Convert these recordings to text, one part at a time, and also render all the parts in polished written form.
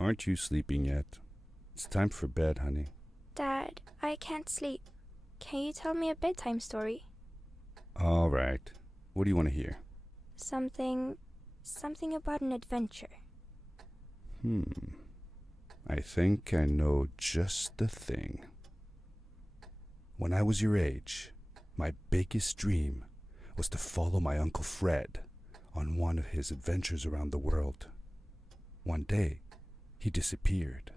Aren't you sleeping yet? It's time for bed, honey. Dad, I can't sleep. Can you tell me a bedtime story? All right. What do you want to hear? Something about an adventure. I think I know just the thing. When I was your age, my biggest dream was to follow my Uncle Fred on one of his adventures around the world. One day, he disappeared.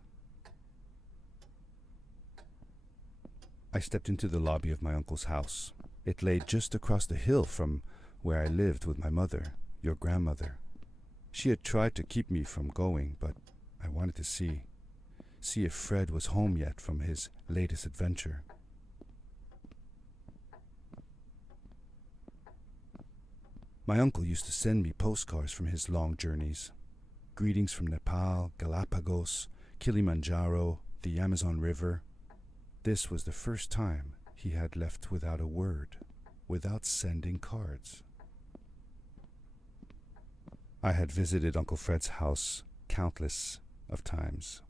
I stepped into the lobby of my uncle's house. It lay just across the hill from where I lived with my mother, your grandmother. She had tried to keep me from going, but I wanted to see if Fred was home yet from his latest adventure. My uncle used to send me postcards from his long journeys. Greetings from Nepal, Galapagos, Kilimanjaro, the Amazon River. This was the first time he had left without a word, without sending cards. I had visited Uncle Fred's house countless of times,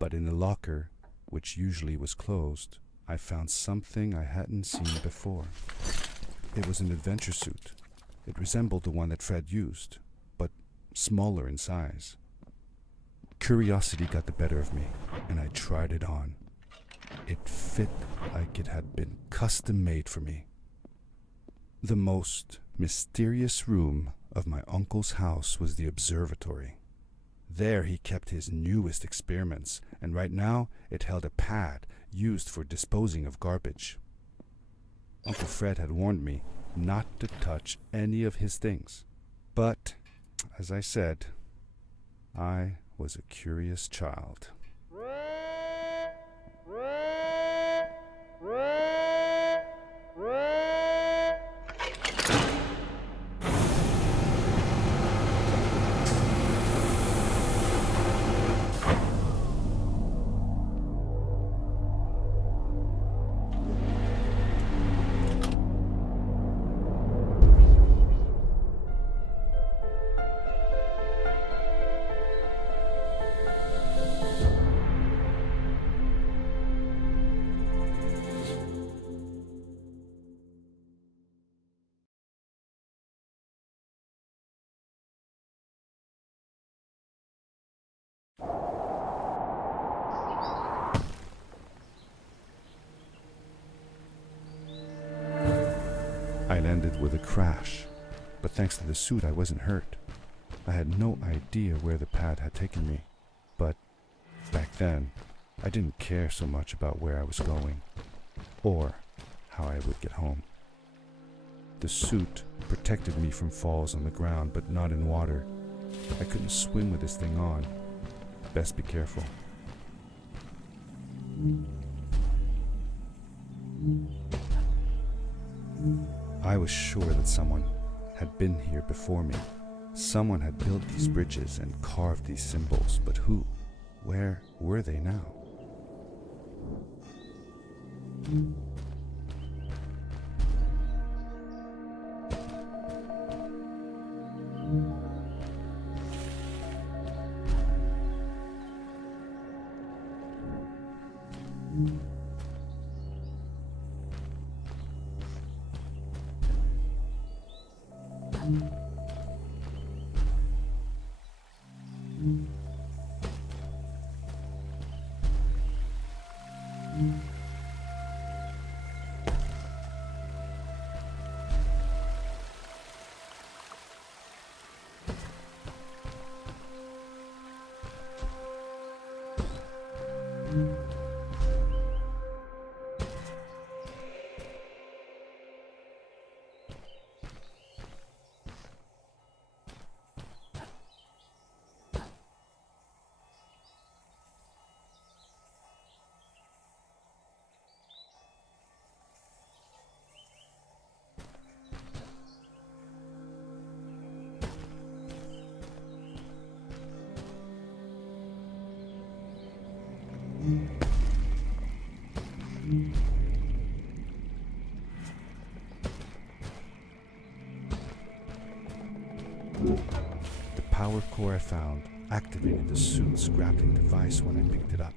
but in the locker, which usually was closed, I found something I hadn't seen before. It was an adventure suit. It resembled the one that Fred used, but smaller in size. Curiosity got the better of me, and I tried it on. It fit like it had been custom made for me. The most mysterious room of my uncle's house was the observatory. There he kept his newest experiments, and right now it held a pad used for disposing of garbage. Uncle Fred had warned me not to touch any of his things. But, as I said, I was a curious child. I landed with a crash, but thanks to the suit I wasn't hurt. I had no idea where the pad had taken me, but back then I didn't care so much about where I was going, or how I would get home. The suit protected me from falls on the ground, but not in water. I couldn't swim with this thing on. Best be careful. I was sure that someone had been here before me. Someone had built these bridges and carved these symbols, but who? Where were they now? The power core I found activated the suit's grappling device when I picked it up.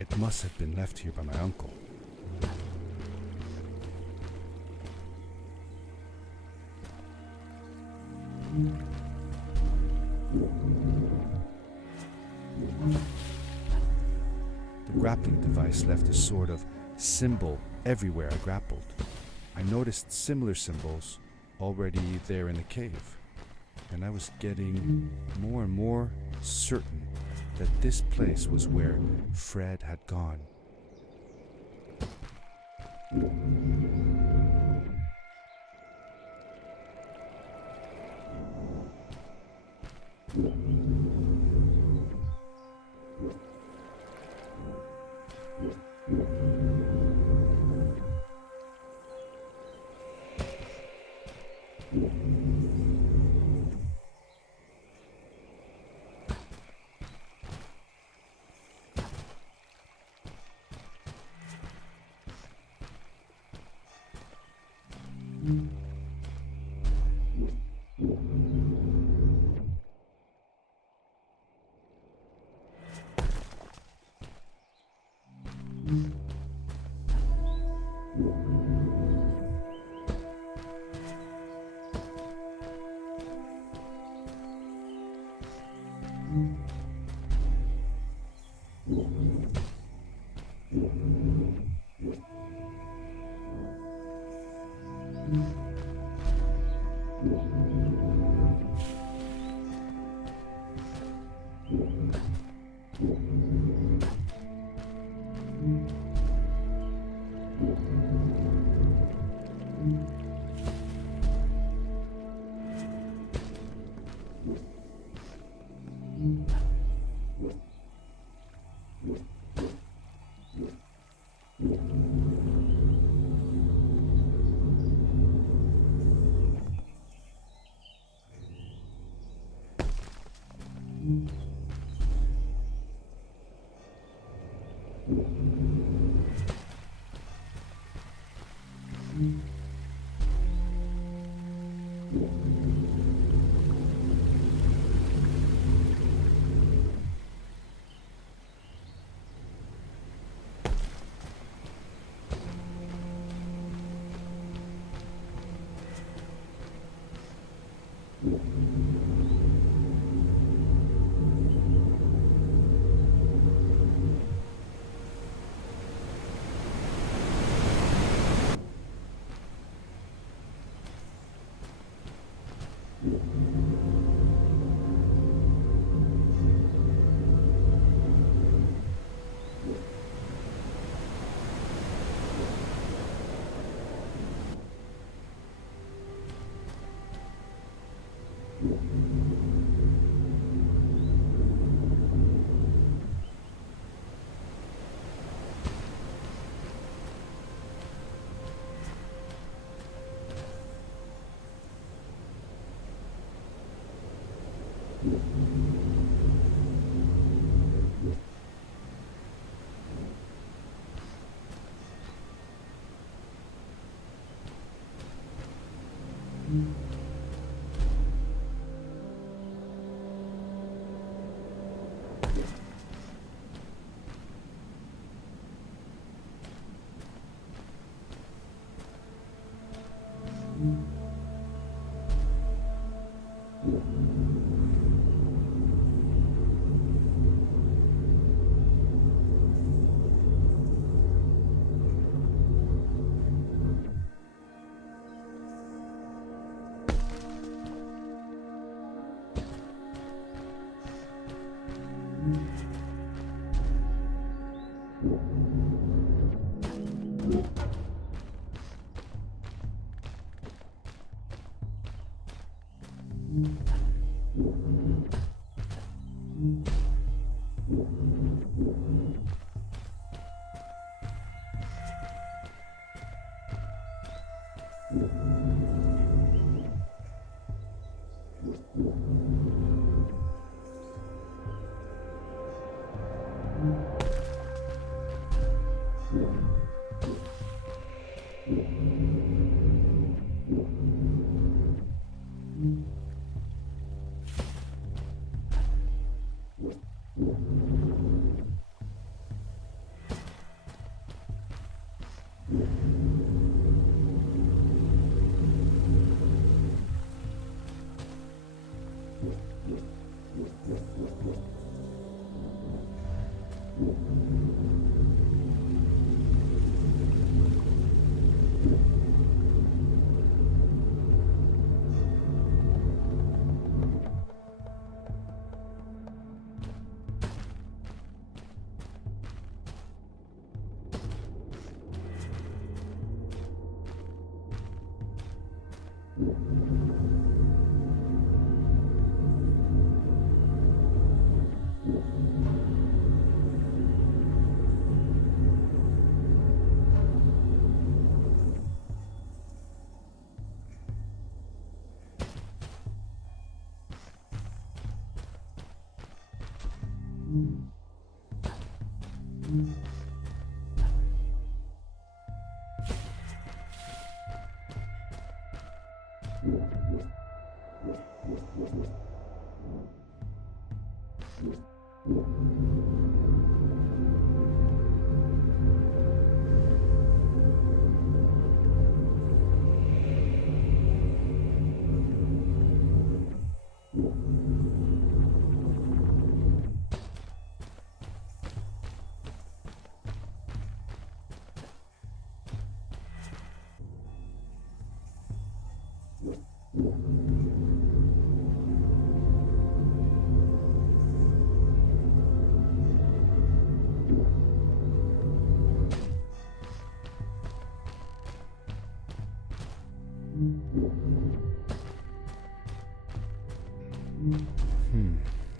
It must have been left here by my uncle. The grappling device left a sort of symbol everywhere I grappled. I noticed similar symbols already there in the cave, and I was getting more and more certain that this place was where Fred had gone.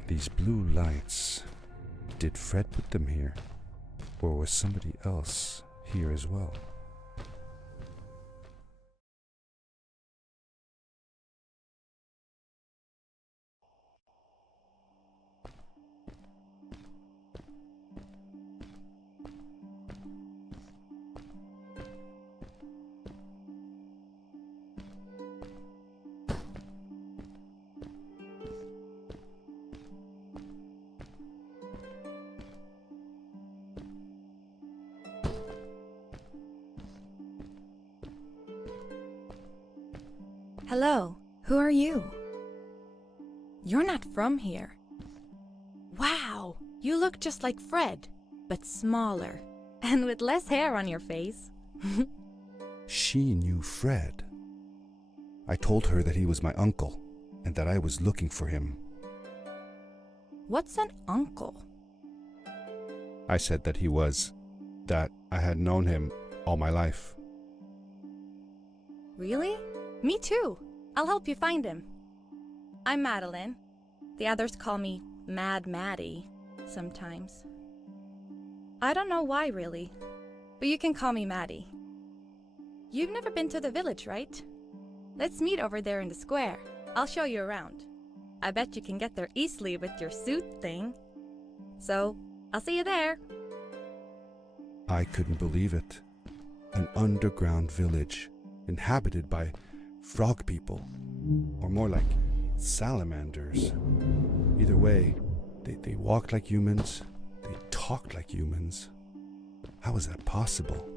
These blue lights. Did Fred put them here? Or was somebody else here as well? Hello, who are you? You're not from here. Wow, you look just like Fred, but smaller, and with less hair on your face. She knew Fred. I told her that he was my uncle, and that I was looking for him. What's an uncle? I said that that I had known him all my life. Really? Me too. I'll help you find him. I'm Madeline. The others call me Mad Maddie sometimes. I don't know why really, but you can call me Maddie. You've never been to the village, right? Let's meet over there in the square. I'll show you around. I bet you can get there easily with your suit thing. So, I'll see you there. I couldn't believe it. An underground village inhabited by frog people, or more like salamanders. Either way, they walked like humans, they talked like humans. How is that possible?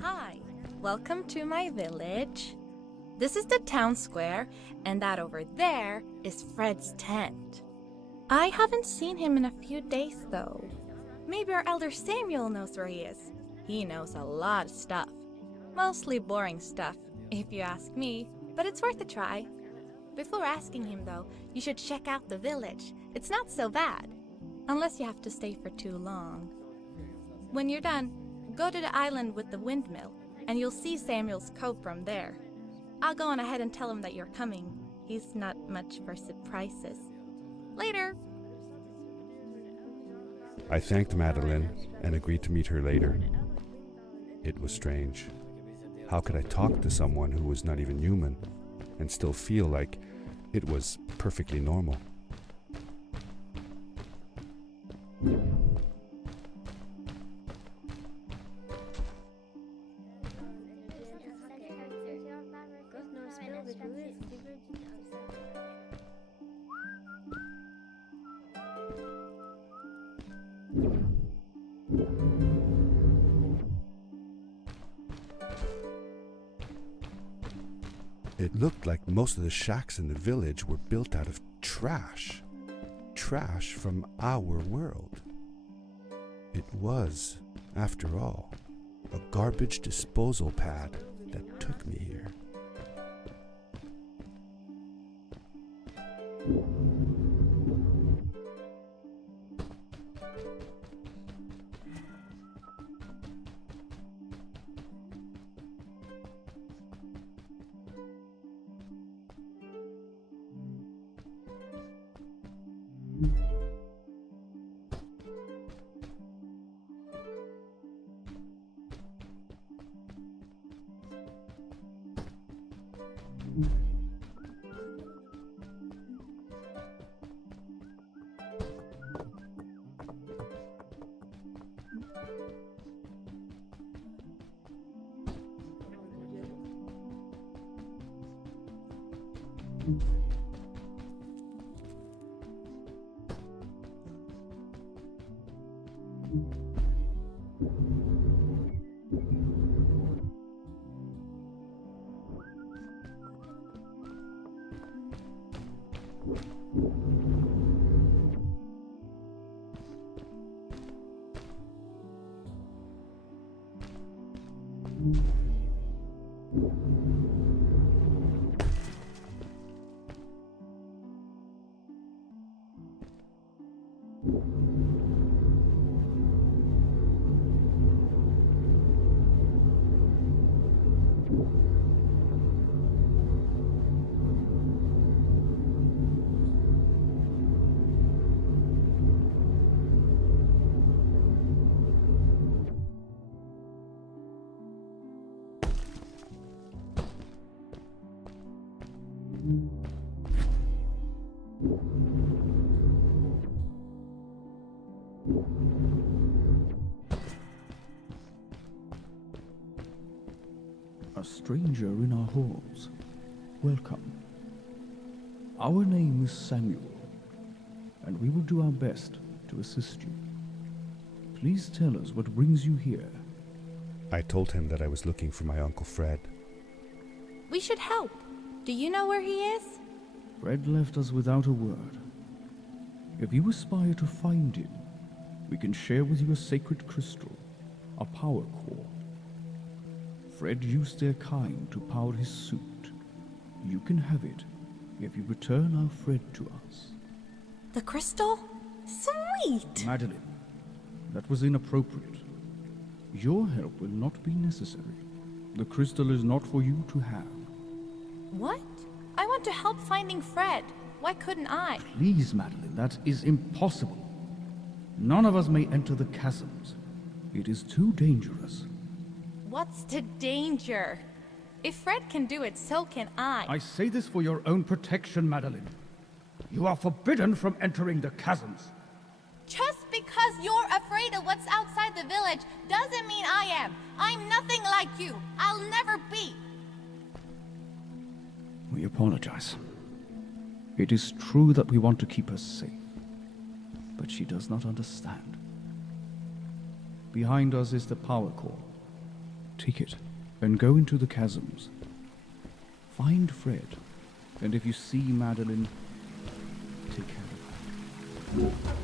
Hi, welcome to my village. This is the town square, and that over there is Fred's tent. I haven't seen him in a few days though. Maybe our elder Samuel knows where he is. He knows a lot of stuff. Mostly boring stuff, if you ask me, but it's worth a try. Before asking him, though, you should check out the village. It's not so bad. Unless you have to stay for too long. When you're done, go to the island with the windmill, and you'll see Samuel's cove from there. I'll go on ahead and tell him that you're coming. He's not much for surprises. Later! I thanked Madeline and agreed to meet her later. It was strange. How could I talk to someone who was not even human and still feel like it was perfectly normal? It looked like most of the shacks in the village were built out of trash. Trash from our world. It was, after all, a garbage disposal pad that took me here. A stranger in our halls. Welcome. Our name is Samuel, and we will do our best to assist you. Please tell us what brings you here. I told him that I was looking for my Uncle Fred. We should help. Do you know where he is? Fred left us without a word. If you aspire to find him, we can share with you a sacred crystal, a power core. Fred used their kind to power his suit. You can have it if you return our Fred to us. The crystal? Sweet! Madeline, that was inappropriate. Your help will not be necessary. The crystal is not for you to have. What? I want to help finding Fred. Why couldn't I? Please, Madeline, that is impossible. None of us may enter the chasms. It is too dangerous. What's the danger? If Fred can do it, so can I. I say this for your own protection, Madeline. You are forbidden from entering the chasms. Just because you're afraid of what's outside the village doesn't mean I am. I'm nothing like you. I'll never be. We apologize. It is true that we want to keep her safe, but she does not understand. Behind us is the power core. Take it and go into the chasms. Find Fred, and if you see Madeline, take care of her.